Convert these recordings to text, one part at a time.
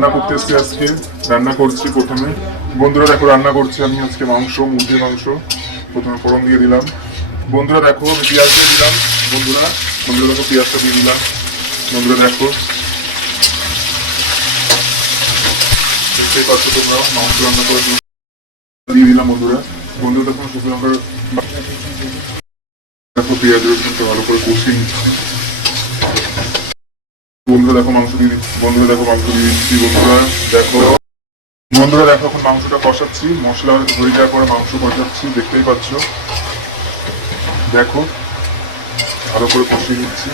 রান্না করতে এসেছি আজকে। রান্না করছি প্রথমে, বন্ধুরা দেখো রান্না করছি আমি আজকে মাংস, মুরগির মাংস। প্রথমে ফোড়ন দিয়ে দিলাম। বন্ধুরা দেখো আমি পেঁয়াজ দিয়ে দিলাম। বন্ধুরা বন্ধুরা দেখো পেঁয়াজটা দিয়ে দিলাম। বন্ধুরা দেখো, দেখতেই পাচ্ছ তোমরা মাংস রান্না করে দিয়ে দিলাম। বন্ধুরা বন্ধুরা দেখো শুকনো লঙ্কার দেখো পেঁয়াজ রসুনটা ভালো করে কষিয়ে নিচ্ছি। বন্ধুরা দেখো মাংস দিয়ে দিচ্ছি। বন্ধুরা দেখো মাংস দিয়ে দিচ্ছি। বন্ধুরা দেখো এখন মাংসটা কষাচ্ছি, মশলা হয়ে যাওয়ার পরে মাংস কষাচ্ছি, দেখতেই পাচ্ছ। দেখো ভালো করে কষিয়ে নিচ্ছি,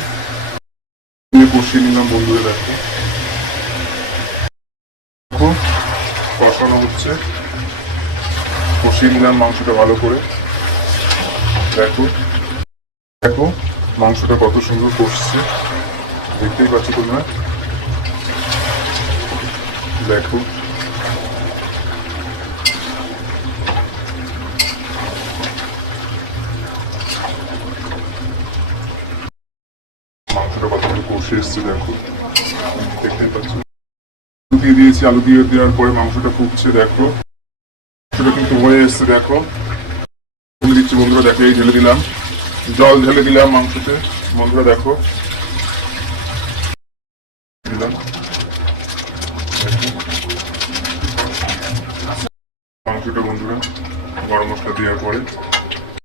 কষিয়ে নিলাম। বন্ধুরা দেখো দেখো কষানো হচ্ছে, কষিয়ে নিলাম মাংসটা ভালো করে। দেখো দেখো মাংসটা কত সুন্দর কষছে, দেখতেই পাচ্ছ তোমরা। দেখো মাংসটা কত সুন্দর কষে এসছে, দেখো দেখতেই পাচ্ছ। আলু দিয়ে দিয়েছি, আলু দিয়ে দেওয়ার পরে মাংসটা ফুটছে। দেখো সেটা কিন্তু হয়ে এসছে। দেখো ঢেলে দিচ্ছি। বন্ধুরা দেখো এই ঢেলে দিলাম, জল ঢেলে দিলাম মাংসতে। বন্ধুরা দেখো দিলাম মাংসটা। বন্ধুরা গরম মশলা দেওয়ার পরে